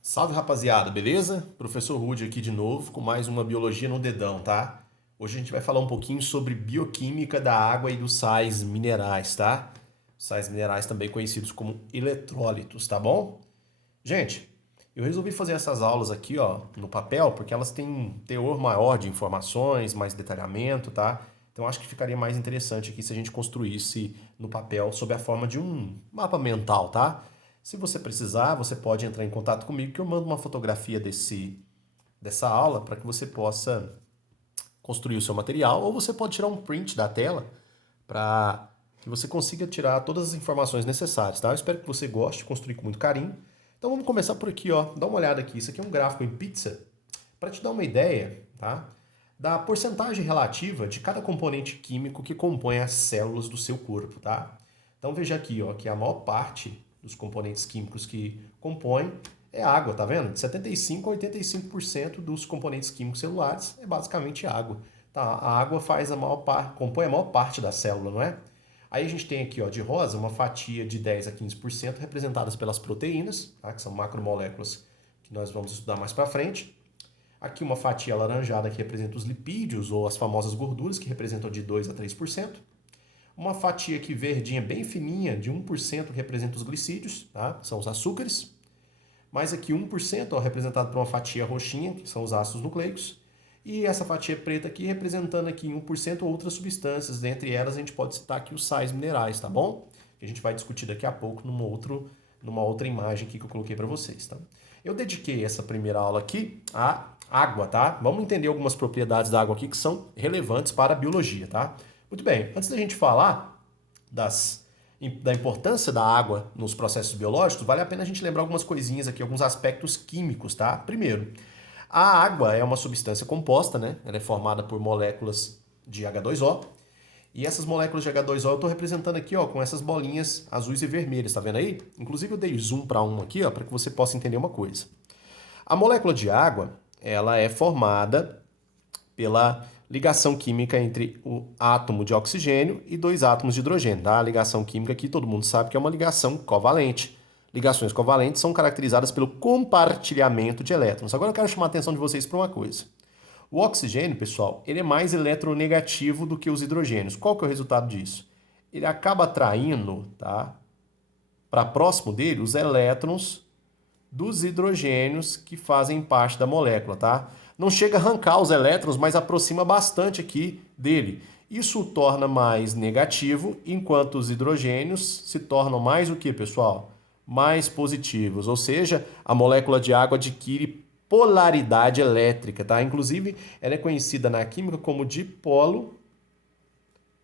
Salve rapaziada, beleza? Professor Rude aqui de novo com mais uma Biologia no Dedão, tá? Hoje a gente vai falar um pouquinho sobre bioquímica da água e dos sais minerais, tá? Sais minerais também conhecidos como eletrólitos, tá bom? Gente, eu resolvi fazer essas aulas aqui, ó, no papel, porque elas têm um teor maior de informações, mais detalhamento, tá? Então acho que ficaria mais interessante aqui se a gente construísse no papel sob a forma de um mapa mental, tá? Se você precisar, você pode entrar em contato comigo que eu mando uma fotografia dessa aula para que você possa construir o seu material, ou você pode tirar um print da tela para que você consiga tirar todas as informações necessárias, tá? Eu espero que você goste, construir com muito carinho. Então vamos começar por aqui, ó. Dá uma olhada aqui. Isso aqui é um gráfico em pizza para te dar uma ideia, tá? Da porcentagem relativa de cada componente químico que compõe as células do seu corpo, tá? Então veja aqui, ó, que a maior parte dos componentes químicos que compõem é água, tá vendo? De 75 a 85% dos componentes químicos celulares é basicamente água. Tá? A água faz a maior parte, compõe a maior parte da célula, não é? Aí a gente tem aqui, ó, de rosa, uma fatia de 10 a 15% representadas pelas proteínas, tá? Que são macromoléculas que nós vamos estudar mais para frente. Aqui uma fatia alaranjada que representa os lipídios ou as famosas gorduras, que representam de 2 a 3%. Uma fatia aqui verdinha, bem fininha, de 1% representa os glicídios, tá? Que são os açúcares. Mais aqui 1%, ó, representado por uma fatia roxinha, que são os ácidos nucleicos. E essa fatia preta aqui representando aqui em 1% outras substâncias. Dentre elas a gente pode citar aqui os sais minerais, tá bom? Que a gente vai discutir daqui a pouco numa outra imagem aqui que eu coloquei para vocês, tá? Eu dediquei essa primeira aula aqui à água, tá? Vamos entender algumas propriedades da água aqui que são relevantes para a biologia, tá? Muito bem, antes da gente falar da importância da água nos processos biológicos, vale a pena a gente lembrar algumas coisinhas aqui, alguns aspectos químicos, tá? Primeiro, a água é uma substância composta, né? Ela é formada por moléculas de H2O. E essas moléculas de H2O eu estou representando aqui, ó, com essas bolinhas azuis e vermelhas, tá vendo aí? Inclusive eu dei zoom para uma aqui, ó, para que você possa entender uma coisa. A molécula de água, ela é formada pela ligação química entre o átomo de oxigênio e dois átomos de hidrogênio. Tá? A ligação química aqui todo mundo sabe que é uma ligação covalente. Ligações covalentes são caracterizadas pelo compartilhamento de elétrons. Agora eu quero chamar a atenção de vocês para uma coisa. O oxigênio, pessoal, ele é mais eletronegativo do que os hidrogênios. Qual que é o resultado disso? Ele acaba atraindo, tá, para próximo dele os elétrons dos hidrogênios que fazem parte da molécula, tá? Não chega a arrancar os elétrons, mas aproxima bastante aqui dele. Isso o torna mais negativo, enquanto os hidrogênios se tornam mais o que, pessoal? Mais positivos, ou seja, a molécula de água adquire polaridade elétrica, tá? Inclusive, ela é conhecida na química como dipolo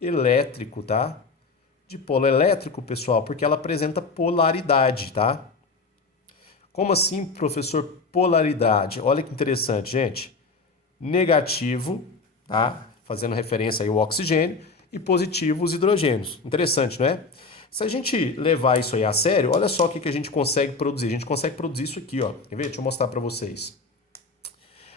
elétrico, tá? Dipolo elétrico, pessoal, porque ela apresenta polaridade, tá? Como assim, professor, polaridade? Olha que interessante, gente. Negativo, tá? Fazendo referência aí ao oxigênio, e positivo os hidrogênios. Interessante, não é? Se a gente levar isso aí a sério, olha só o que a gente consegue produzir. A gente consegue produzir isso aqui, ó. Quer ver? Deixa eu mostrar para vocês.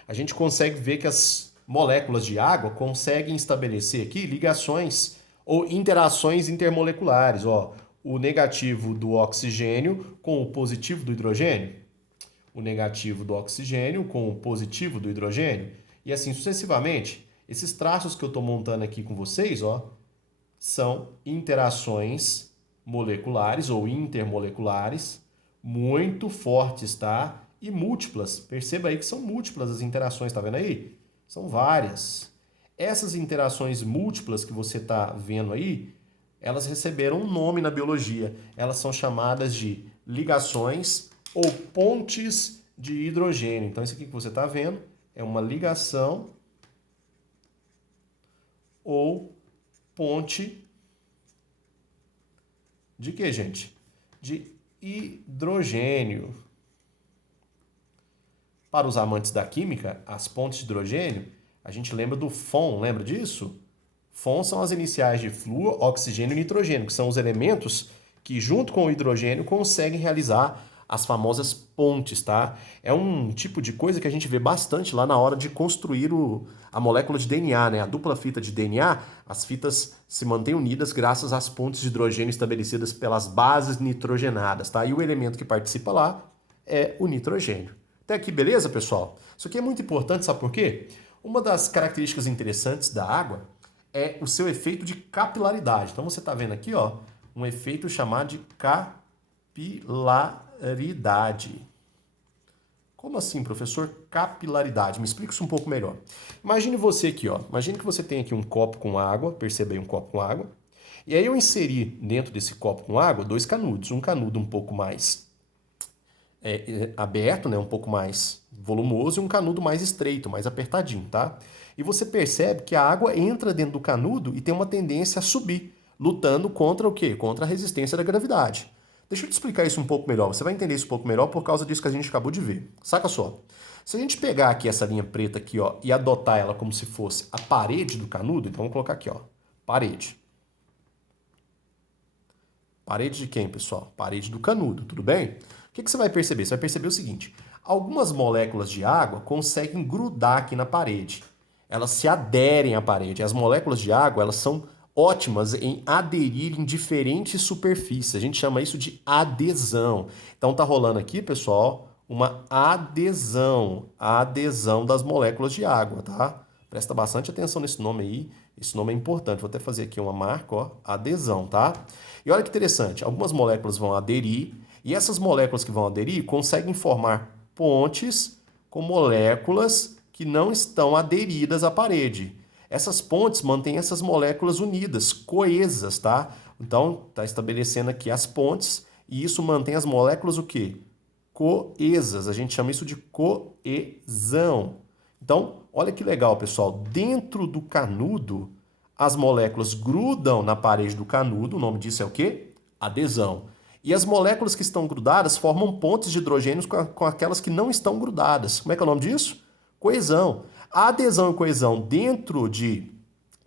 A gente consegue ver que as moléculas de água conseguem estabelecer aqui ligações ou interações intermoleculares, ó. O negativo do oxigênio com o positivo do hidrogênio, o negativo do oxigênio com o positivo do hidrogênio, e assim sucessivamente. Esses traços que eu estou montando aqui com vocês, ó, são interações moleculares ou intermoleculares muito fortes, tá? E múltiplas. Perceba aí que são múltiplas as interações, tá vendo aí? São várias. Essas interações múltiplas que você está vendo aí, elas receberam um nome na biologia. Elas são chamadas de ligações ou pontes de hidrogênio. Então, isso aqui que você está vendo é uma ligação ou ponte de quê, gente? De hidrogênio. Para os amantes da química, as pontes de hidrogênio, a gente lembra do FON, lembra disso? FON são as iniciais de flúor, oxigênio e nitrogênio, que são os elementos que, junto com o hidrogênio, conseguem realizar as famosas pontes, tá? É um tipo de coisa que a gente vê bastante lá na hora de construir a molécula de DNA, né? A dupla fita de DNA, as fitas se mantêm unidas graças às pontes de hidrogênio estabelecidas pelas bases nitrogenadas, tá? E o elemento que participa lá é o nitrogênio. Até aqui, beleza, pessoal? Isso aqui é muito importante, sabe por quê? Uma das características interessantes da água é o seu efeito de capilaridade. Então você está vendo aqui, ó, um efeito chamado de capilaridade. Como assim, professor? Capilaridade. Me explica isso um pouco melhor. Imagine você aqui, ó. Imagine que você tem aqui um copo com água, perceba aí um copo com água. E aí eu inseri dentro desse copo com água 2 canudos. Um canudo um pouco mais aberto, né, um pouco mais volumoso, e um canudo mais estreito, mais apertadinho, tá? E você percebe que a água entra dentro do canudo e tem uma tendência a subir, lutando contra o quê? Contra a resistência da gravidade. Deixa eu te explicar isso um pouco melhor. Você vai entender isso um pouco melhor por causa disso que a gente acabou de ver. Saca só. Se a gente pegar aqui essa linha preta aqui, ó, e adotar ela como se fosse a parede do canudo, então vamos colocar aqui, ó, parede. Parede de quem, pessoal? Parede do canudo, tudo bem? O que você vai perceber? Você vai perceber o seguinte: algumas moléculas de água conseguem grudar aqui na parede. Elas se aderem à parede. As moléculas de água, elas são ótimas em aderir em diferentes superfícies. A gente chama isso de adesão. Então tá rolando aqui, pessoal, uma adesão das moléculas de água, tá? Presta bastante atenção nesse nome aí. Esse nome é importante. Vou até fazer aqui uma marca, ó, adesão, tá? E olha que interessante, algumas moléculas vão aderir, e essas moléculas que vão aderir conseguem formar pontes com moléculas que não estão aderidas à parede. Essas pontes mantêm essas moléculas unidas, coesas, tá? Então, está estabelecendo aqui as pontes, e isso mantém as moléculas o quê? Coesas. A gente chama isso de coesão. Então, olha que legal, pessoal. Dentro do canudo, as moléculas grudam na parede do canudo. O nome disso é o quê? Adesão. E as moléculas que estão grudadas formam pontes de hidrogênios com aquelas que não estão grudadas. Como é que é o nome disso? Coesão. A adesão e coesão dentro de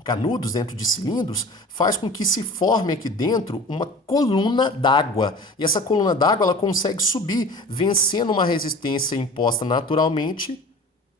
canudos, dentro de cilindros, faz com que se forme aqui dentro uma coluna d'água. E essa coluna d'água ela consegue subir, vencendo uma resistência imposta naturalmente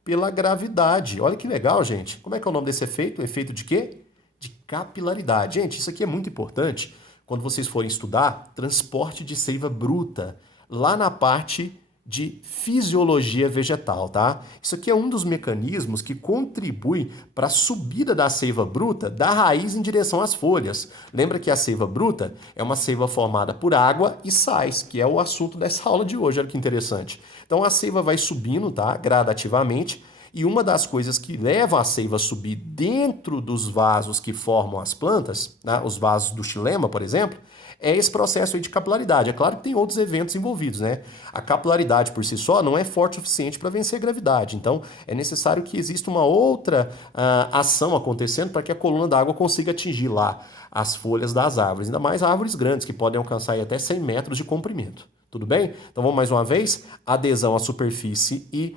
pela gravidade. Olha que legal, gente. Como é que é o nome desse efeito? O efeito de quê? De capilaridade. Gente, isso aqui é muito importante quando vocês forem estudar transporte de seiva bruta, lá na parte de fisiologia vegetal, tá? Isso aqui é um dos mecanismos que contribui para a subida da seiva bruta da raiz em direção às folhas. Lembra que a seiva bruta é uma seiva formada por água e sais, que é o assunto dessa aula de hoje. Olha que interessante. Então a seiva vai subindo, tá? Gradativamente. E uma das coisas que levam a seiva a subir dentro dos vasos que formam as plantas, né, os vasos do xilema, por exemplo, é esse processo aí de capilaridade. É claro que tem outros eventos envolvidos, né? A capilaridade por si só não é forte o suficiente para vencer a gravidade. Então, é necessário que exista uma outra ação acontecendo para que a coluna d'água consiga atingir lá as folhas das árvores. Ainda mais árvores grandes, que podem alcançar aí até 100 metros de comprimento. Tudo bem? Então, vamos mais uma vez. Adesão à superfície e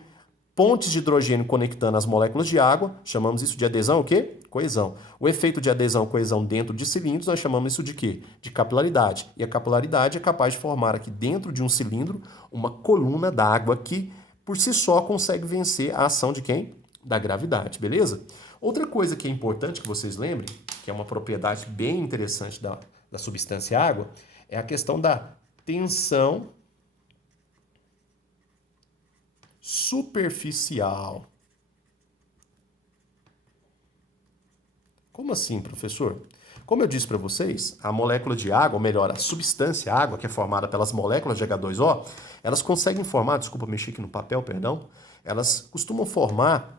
pontes de hidrogênio conectando as moléculas de água, chamamos isso de adesão, o quê? Coesão. O efeito de adesão, coesão dentro de cilindros, nós chamamos isso de quê? De capilaridade. E a capilaridade é capaz de formar aqui dentro de um cilindro uma coluna d'água que, por si só, consegue vencer a ação de quem? Da gravidade, beleza? Outra coisa que é importante que vocês lembrem, que é uma propriedade bem interessante da substância água, é a questão da tensão superficial. Como assim, professor? Como eu disse para vocês, a molécula de água, ou melhor, a substância água, que é formada pelas moléculas de H2O, elas conseguem formar, desculpa, mexi aqui no papel, perdão, elas costumam formar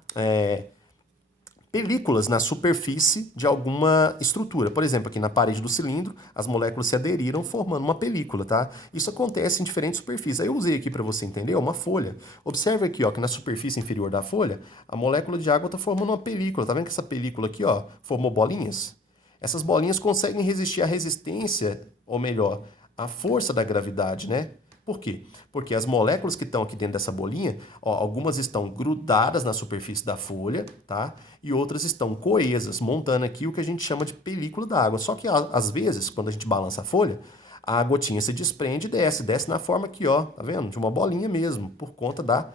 películas na superfície de alguma estrutura. Por exemplo, aqui na parede do cilindro, as moléculas se aderiram formando uma película, tá? Isso acontece em diferentes superfícies. Aí eu usei aqui para você entender, uma folha. Observe aqui, ó, que na superfície inferior da folha, a molécula de água está formando uma película. Tá vendo que essa película aqui, ó, formou bolinhas? Essas bolinhas conseguem resistir à resistência, ou melhor, à força da gravidade, né? Por quê? Porque as moléculas que estão aqui dentro dessa bolinha, ó, algumas estão grudadas na superfície da folha, tá? E outras estão coesas, montando aqui o que a gente chama de película d'água. Só que às vezes, quando a gente balança a folha, a gotinha se desprende e desce na forma aqui, ó, tá vendo? De uma bolinha mesmo, por conta da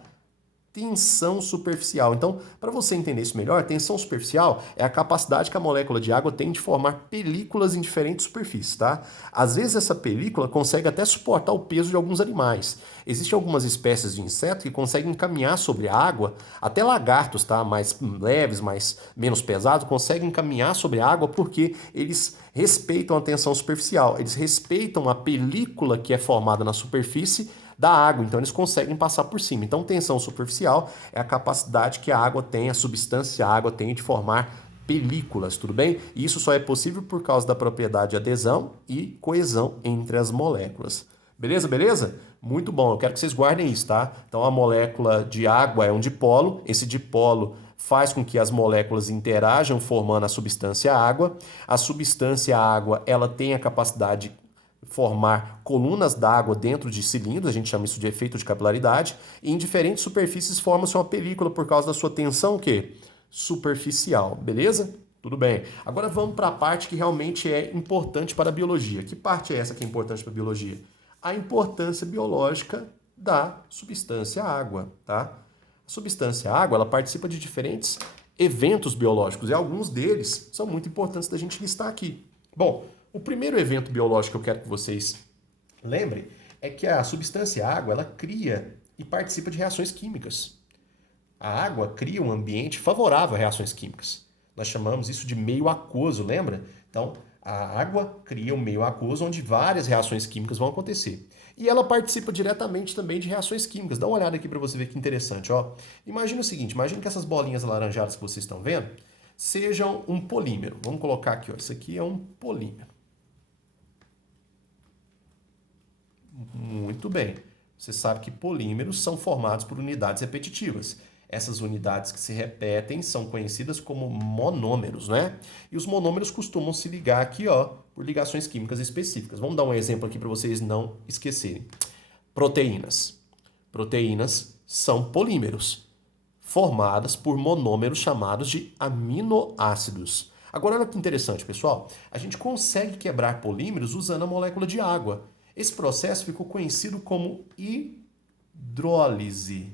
tensão superficial. Então, para você entender isso melhor, tensão superficial é a capacidade que a molécula de água tem de formar películas em diferentes superfícies, tá? Às vezes essa película consegue até suportar o peso de alguns animais. Existem algumas espécies de insetos que conseguem caminhar sobre a água, até lagartos, tá? Mais leves, menos pesados, conseguem caminhar sobre a água porque eles respeitam a tensão superficial. Eles respeitam a película que é formada na superfície da água, então eles conseguem passar por cima. Então, tensão superficial é a capacidade que a água tem, a substância a água tem de formar películas, tudo bem? E isso só é possível por causa da propriedade de adesão e coesão entre as moléculas. Beleza, beleza? Muito bom, eu quero que vocês guardem isso, tá? Então, a molécula de água é um dipolo, esse dipolo faz com que as moléculas interajam formando a substância água. A substância água, ela tem a capacidade de formar colunas d'água dentro de cilindros, a gente chama isso de efeito de capilaridade, e em diferentes superfícies forma-se uma película por causa da sua tensão o quê? Superficial, beleza? Tudo bem. Agora vamos para a parte que realmente é importante para a biologia. Que parte é essa que é importante para a biologia? A importância biológica da substância água, tá? A substância água, ela participa de diferentes eventos biológicos e alguns deles são muito importantes da gente listar aqui. Bom, o primeiro evento biológico que eu quero que vocês lembrem é que a substância água, ela cria e participa de reações químicas. A água cria um ambiente favorável a reações químicas. Nós chamamos isso de meio aquoso, lembra? Então, a água cria um meio aquoso onde várias reações químicas vão acontecer. E ela participa diretamente também de reações químicas. Dá uma olhada aqui para você ver que interessante, ó. Imagina o seguinte, imagina que essas bolinhas alaranjadas que vocês estão vendo sejam um polímero. Vamos colocar aqui, ó, isso aqui é um polímero. Muito bem. Você sabe que polímeros são formados por unidades repetitivas. Essas unidades que se repetem são conhecidas como monômeros, né? E os monômeros costumam se ligar aqui, ó, por ligações químicas específicas. Vamos dar um exemplo aqui para vocês não esquecerem. Proteínas. Proteínas são polímeros formadas por monômeros chamados de aminoácidos. Agora, olha que interessante, pessoal. A gente consegue quebrar polímeros usando a molécula de água. Esse processo ficou conhecido como hidrólise.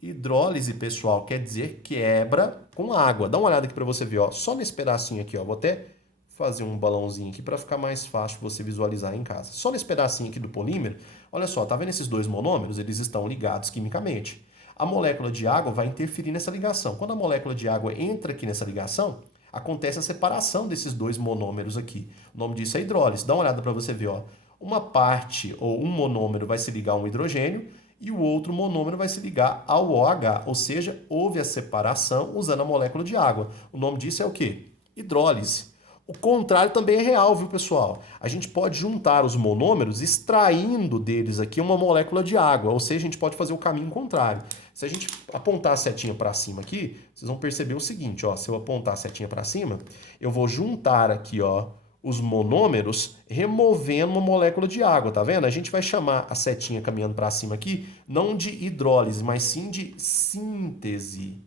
Hidrólise, pessoal, quer dizer quebra com água. Dá uma olhada aqui para você ver, ó. Só nesse pedacinho aqui, ó. Vou até fazer um balãozinho aqui para ficar mais fácil você visualizar em casa. Só nesse pedacinho aqui do polímero, olha só, tá vendo esses dois monômeros? Eles estão ligados quimicamente. A molécula de água vai interferir nessa ligação. Quando a molécula de água entra aqui nessa ligação, acontece a separação desses dois monômeros aqui. O nome disso é hidrólise. Dá uma olhada para você ver, ó. Uma parte ou um monômero vai se ligar a um hidrogênio e o outro monômero vai se ligar ao OH, ou seja, houve a separação usando a molécula de água. O nome disso é o quê? Hidrólise. O contrário também é real, viu, pessoal? A gente pode juntar os monômeros extraindo deles aqui uma molécula de água, ou seja, a gente pode fazer o caminho contrário. Se a gente apontar a setinha para cima aqui, vocês vão perceber o seguinte, ó, se eu apontar a setinha para cima, eu vou juntar aqui, ó, os monômeros removendo uma molécula de água, tá vendo? A gente vai chamar a setinha caminhando para cima aqui, não de hidrólise, mas sim de síntese.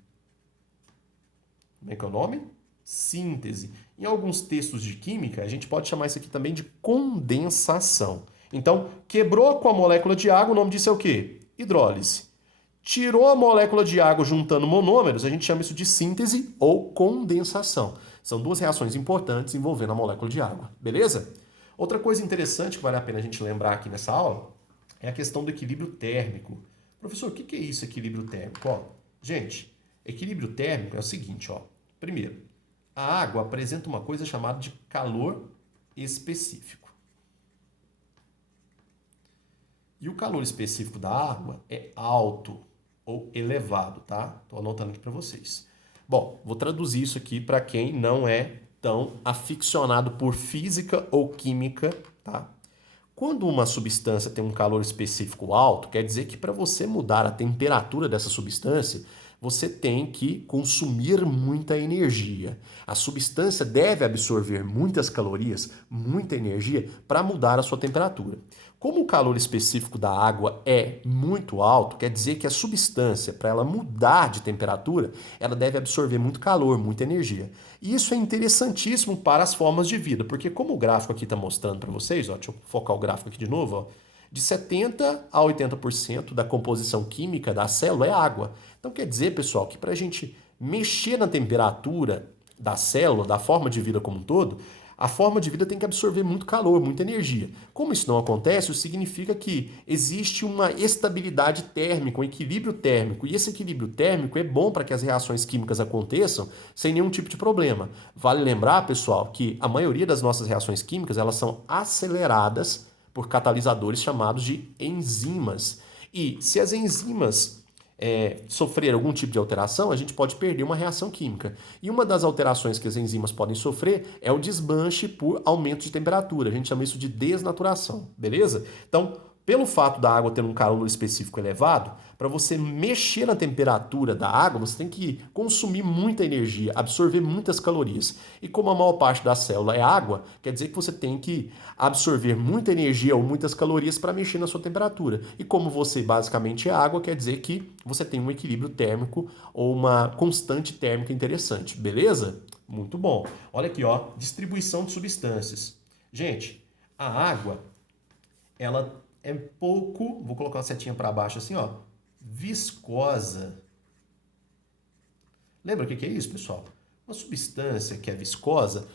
Como é que é o nome? Síntese. Em alguns textos de química, a gente pode chamar isso aqui também de condensação. Então, quebrou com a molécula de água, o nome disso é o quê? Hidrólise. Tirou a molécula de água juntando monômeros, a gente chama isso de síntese ou condensação. São duas reações importantes envolvendo a molécula de água, beleza? Outra coisa interessante que vale a pena a gente lembrar aqui nessa aula é a questão do equilíbrio térmico. Professor, o que é isso, equilíbrio térmico? Ó, gente, equilíbrio térmico é o seguinte, ó. Primeiro, a água apresenta uma coisa chamada de calor específico. E o calor específico da água é alto ou elevado, tá? Estou anotando aqui para vocês. Bom, vou traduzir isso aqui para quem não é tão aficionado por física ou química, tá? Quando uma substância tem um calor específico alto, quer dizer que para você mudar a temperatura dessa substância, você tem que consumir muita energia. A substância deve absorver muitas calorias, muita energia para mudar a sua temperatura. Como o calor específico da água é muito alto, quer dizer que a substância, para ela mudar de temperatura, ela deve absorver muito calor, muita energia. E isso é interessantíssimo para as formas de vida, porque como o gráfico aqui está mostrando para vocês, ó, deixa eu focar o gráfico aqui de novo, ó, De 70% a 80% da composição química da célula é água. Então quer dizer, pessoal, que para a gente mexer na temperatura da célula, da forma de vida como um todo, a forma de vida tem que absorver muito calor, muita energia. Como isso não acontece, isso significa que existe uma estabilidade térmica, um equilíbrio térmico. E esse equilíbrio térmico é bom para que as reações químicas aconteçam sem nenhum tipo de problema. Vale lembrar, pessoal, que a maioria das nossas reações químicas elas são aceleradas por catalisadores chamados de enzimas. E se as enzimas sofrer algum tipo de alteração, a gente pode perder uma reação química. E uma das alterações que as enzimas podem sofrer é o desmanche por aumento de temperatura. A gente chama isso de desnaturação, beleza? Então, pelo fato da água ter um calor específico elevado, para você mexer na temperatura da água, você tem que consumir muita energia, absorver muitas calorias. E como a maior parte da célula é água, quer dizer que você tem que absorver muita energia ou muitas calorias para mexer na sua temperatura. E como você basicamente é água, quer dizer que você tem um equilíbrio térmico ou uma constante térmica interessante, beleza? Muito bom. Olha aqui, ó, distribuição de substâncias. Gente, a água, ela é pouco, vou colocar uma setinha para baixo assim, ó, viscosa. Lembra o que é isso, pessoal? Uma substância que é viscosa,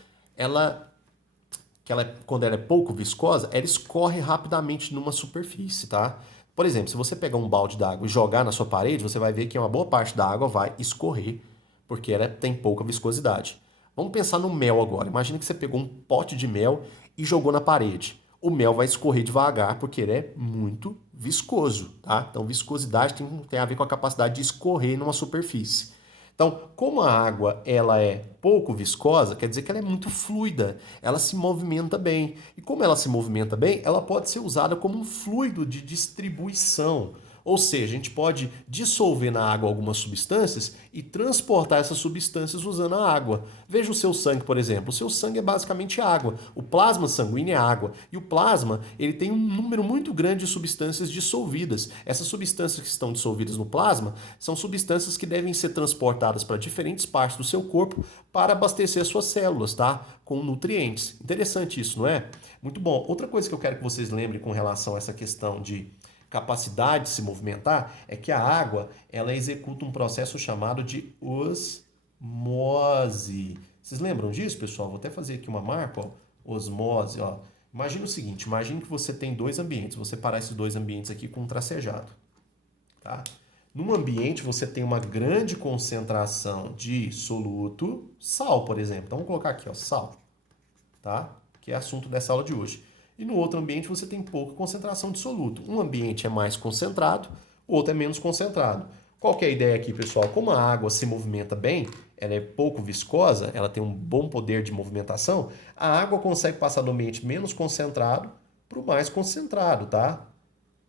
quando ela é pouco viscosa, ela escorre rapidamente numa superfície, tá? Por exemplo, se você pegar um balde d'água e jogar na sua parede, você vai ver que uma boa parte da água vai escorrer, porque ela tem pouca viscosidade. Vamos pensar no mel agora. Imagina que você pegou um pote de mel e jogou na parede. O mel vai escorrer devagar porque ele é muito viscoso, tá? Então, viscosidade tem a ver com a capacidade de escorrer numa superfície. Então, como a água ela é pouco viscosa, quer dizer que ela é muito fluida, ela se movimenta bem. E como ela se movimenta bem, ela pode ser usada como um fluido de distribuição. Ou seja, a gente pode dissolver na água algumas substâncias e transportar essas substâncias usando a água. Veja o seu sangue, por exemplo. O seu sangue é basicamente água. O plasma sanguíneo é água. E o plasma, ele tem um número muito grande de substâncias dissolvidas. Essas substâncias que estão dissolvidas no plasma são substâncias que devem ser transportadas para diferentes partes do seu corpo para abastecer as suas células, tá? Com nutrientes. Interessante isso, não é? Muito bom. Outra coisa que eu quero que vocês lembrem com relação a essa questão de capacidade de se movimentar é que a água ela executa um processo chamado de osmose. Vocês lembram disso, pessoal? Vou até fazer aqui uma marca, ó. Osmose, ó. Imagina o seguinte, imagine que você tem dois ambientes, você parar esses dois ambientes aqui com um tracejado, tá? Num ambiente você tem uma grande concentração de soluto, sal, por exemplo. Então vamos colocar aqui, ó, sal, tá? Que é assunto dessa aula de hoje. E no outro ambiente você tem pouca concentração de soluto. Um ambiente é mais concentrado, o outro é menos concentrado. Qual que é a ideia aqui, pessoal? Como a água se movimenta bem, ela é pouco viscosa, ela tem um bom poder de movimentação, a água consegue passar do ambiente menos concentrado para o mais concentrado, tá?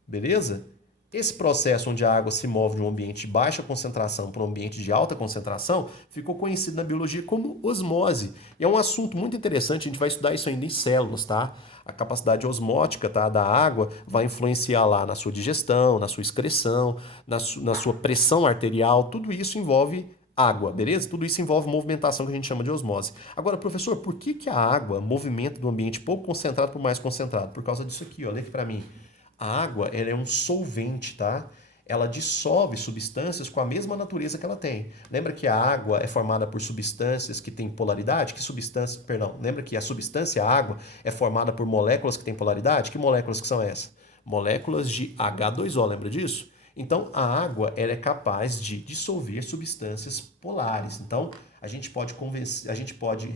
Beleza? Esse processo onde a água se move de um ambiente de baixa concentração para um ambiente de alta concentração ficou conhecido na biologia como osmose. E é um assunto muito interessante, a gente vai estudar isso ainda em células, tá? A capacidade osmótica, tá, da água vai influenciar lá na sua digestão, na sua excreção, na sua pressão arterial, tudo isso envolve água, beleza? Tudo isso envolve movimentação que a gente chama de osmose. Agora, professor, por que a água movimenta do ambiente pouco concentrado para o mais concentrado? Por causa disso aqui, ó, lê aqui para mim. A água, ela é um solvente, tá? Ela dissolve substâncias com a mesma natureza que ela tem. Lembra que a água é formada por substâncias que têm polaridade? Lembra que a substância a água é formada por moléculas que têm polaridade? Que moléculas que são essas? Moléculas de H2O, lembra disso? Então, a água ela é capaz de dissolver substâncias polares. Então, a gente pode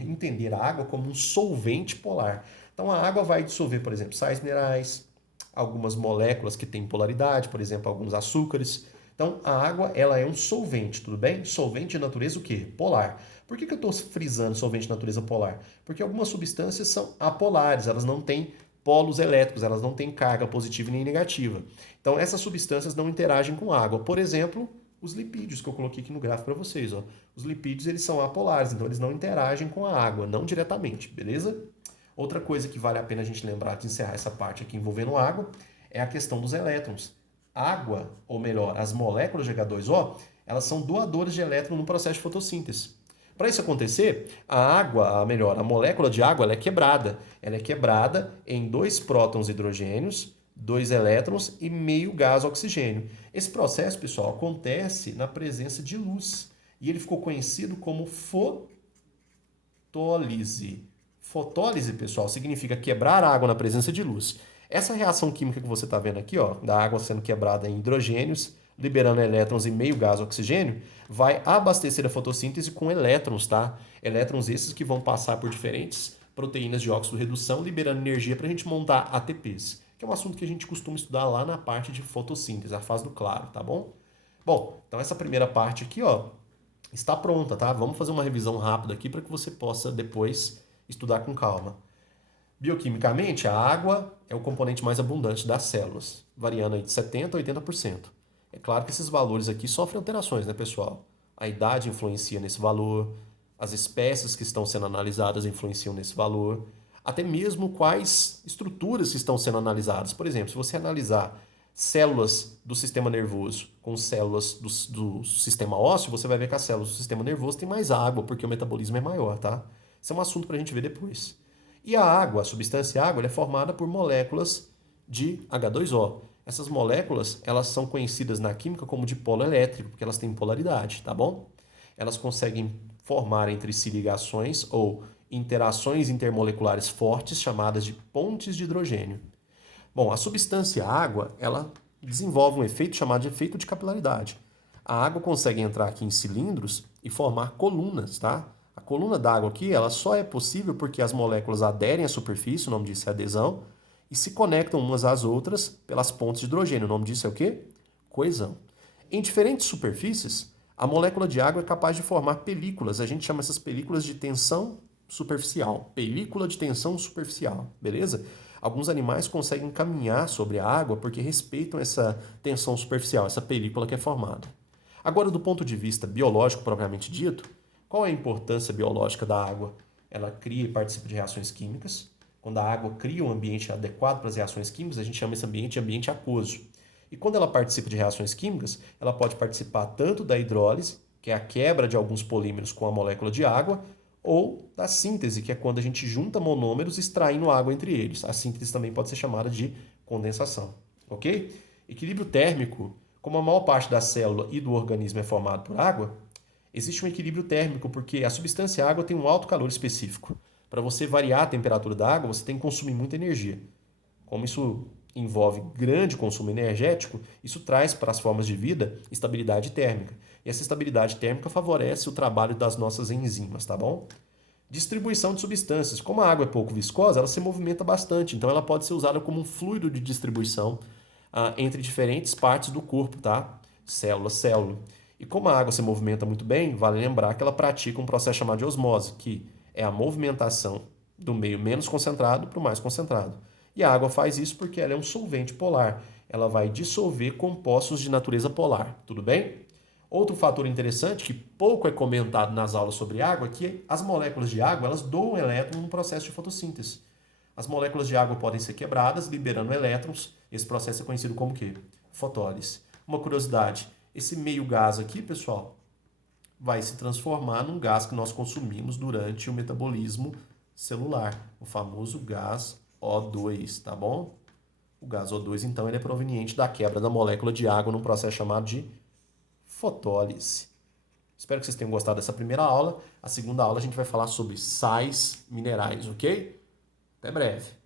entender a água como um solvente polar. Então, a água vai dissolver, por exemplo, sais minerais, algumas moléculas que têm polaridade, por exemplo, alguns açúcares. Então, a água ela é um solvente, tudo bem? Solvente de natureza o quê? Polar. Por que eu estou frisando solvente de natureza polar? Porque algumas substâncias são apolares, elas não têm polos elétricos, elas não têm carga positiva nem negativa. Então, essas substâncias não interagem com a água. Por exemplo, os lipídios, que eu coloquei aqui no gráfico para vocês. Ó. Os lipídios eles são apolares, então eles não interagem com a água, não diretamente, beleza? Outra coisa que vale a pena a gente lembrar de encerrar essa parte aqui envolvendo água é a questão dos elétrons. Água, ou melhor, as moléculas de H2O, elas são doadoras de elétron no processo de fotossíntese. Para isso acontecer, a molécula de água ela é quebrada. Ela é quebrada em dois prótons hidrogênios, 2 elétrons e meio gás oxigênio. Esse processo, pessoal, acontece na presença de luz e ele ficou conhecido como fotólise. Fotólise, pessoal, significa quebrar água na presença de luz. Essa reação química que você está vendo aqui, ó, da água sendo quebrada em hidrogênios, liberando elétrons e meio gás oxigênio, vai abastecer a fotossíntese com elétrons, tá? Elétrons esses que vão passar por diferentes proteínas de óxido-redução, liberando energia para a gente montar ATPs, que é um assunto que a gente costuma estudar lá na parte de fotossíntese, a fase do claro, tá bom? Bom, então essa primeira parte aqui, ó, está pronta, tá? Vamos fazer uma revisão rápida aqui para que você possa depois estudar com calma. Bioquimicamente, a água é o componente mais abundante das células, variando aí de 70% a 80%. É claro que esses valores aqui sofrem alterações, né, pessoal? A idade influencia nesse valor, as espécies que estão sendo analisadas influenciam nesse valor, até mesmo quais estruturas estão sendo analisadas. Por exemplo, se você analisar células do sistema nervoso com células do sistema ósseo, você vai ver que as células do sistema nervoso têm mais água, porque o metabolismo é maior, tá? Isso é um assunto para a gente ver depois. E a água, a substância água, ela é formada por moléculas de H2O. Essas moléculas, elas são conhecidas na química como dipolo elétrico, porque elas têm polaridade, tá bom? Elas conseguem formar entre si ligações ou interações intermoleculares fortes, chamadas de pontes de hidrogênio. Bom, a substância água, ela desenvolve um efeito chamado de efeito de capilaridade. A água consegue entrar aqui em cilindros e formar colunas, tá? A coluna d'água aqui, ela só é possível porque as moléculas aderem à superfície, o nome disso é adesão, e se conectam umas às outras pelas pontes de hidrogênio. O nome disso é o quê? Coesão. Em diferentes superfícies, a molécula de água é capaz de formar películas. A gente chama essas películas de tensão superficial. Película de tensão superficial, beleza? Alguns animais conseguem caminhar sobre a água porque respeitam essa tensão superficial, essa película que é formada. Agora, do ponto de vista biológico propriamente dito, qual é a importância biológica da água? Ela cria e participa de reações químicas. Quando a água cria um ambiente adequado para as reações químicas, a gente chama esse ambiente de ambiente aquoso. E quando ela participa de reações químicas, ela pode participar tanto da hidrólise, que é a quebra de alguns polímeros com a molécula de água, ou da síntese, que é quando a gente junta monômeros extraindo água entre eles. A síntese também pode ser chamada de condensação, ok? Equilíbrio térmico, como a maior parte da célula e do organismo é formado por água, existe um equilíbrio térmico porque a substância água tem um alto calor específico. Para você variar a temperatura da água, você tem que consumir muita energia. Como isso envolve grande consumo energético, isso traz para as formas de vida estabilidade térmica. E essa estabilidade térmica favorece o trabalho das nossas enzimas, tá bom? Distribuição de substâncias. Como a água é pouco viscosa, ela se movimenta bastante, então ela pode ser usada como um fluido de distribuição entre diferentes partes do corpo, tá? Célula, célula. E como a água se movimenta muito bem, vale lembrar que ela pratica um processo chamado de osmose, que é a movimentação do meio menos concentrado para o mais concentrado. E a água faz isso porque ela é um solvente polar. Ela vai dissolver compostos de natureza polar, tudo bem? Outro fator interessante que pouco é comentado nas aulas sobre água é que as moléculas de água elas doam elétrons no processo de fotossíntese. As moléculas de água podem ser quebradas, liberando elétrons. Esse processo é conhecido como o quê? Fotólise. Uma curiosidade, esse meio gás aqui, pessoal, vai se transformar num gás que nós consumimos durante o metabolismo celular, o famoso gás O2, tá bom? O gás O2, então, ele é proveniente da quebra da molécula de água num processo chamado de fotólise. Espero que vocês tenham gostado dessa primeira aula. A segunda aula a gente vai falar sobre sais minerais, ok? Até breve.